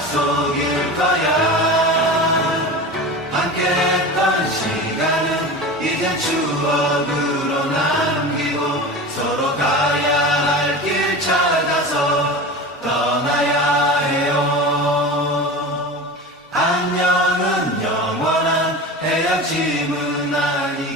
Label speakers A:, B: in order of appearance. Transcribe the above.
A: 약속일 거야. 함께했던 시간은 이제 추억으로 남기고 서로 가야 할 길 찾아서 떠나야 해요. 안녕은 영원한 헤어짐은 아니